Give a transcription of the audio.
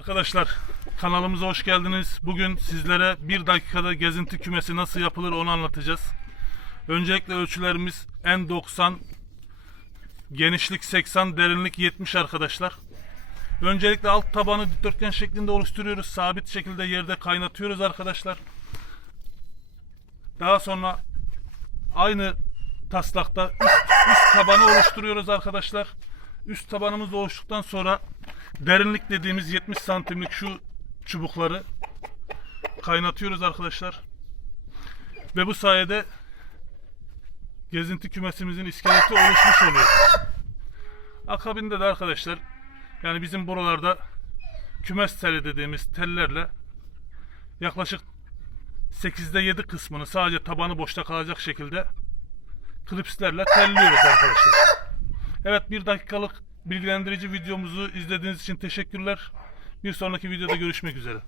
Arkadaşlar kanalımıza hoş geldiniz. Bugün sizlere bir dakikada gezinti kümesi nasıl yapılır onu anlatacağız. Öncelikle ölçülerimiz N90 genişlik 80 derinlik 70 arkadaşlar. Öncelikle alt tabanı dikdörtgen şeklinde oluşturuyoruz. Sabit şekilde yerde kaynatıyoruz arkadaşlar. Daha sonra aynı taslakta üst, üst tabanı oluşturuyoruz arkadaşlar. Üst tabanımız oluştuktan sonra derinlik dediğimiz 70 santimlik şu çubukları kaynatıyoruz arkadaşlar. Ve bu sayede gezinti kümesimizin iskeleti oluşmuş oluyor. Akabinde de arkadaşlar yani bizim buralarda kümes teli dediğimiz tellerle yaklaşık 8'de 7 kısmını sadece tabanı boşta kalacak şekilde klipslerle telliyoruz arkadaşlar. Evet bir dakikalık bilgilendirici videomuzu izlediğiniz için teşekkürler. Bir sonraki videoda görüşmek üzere.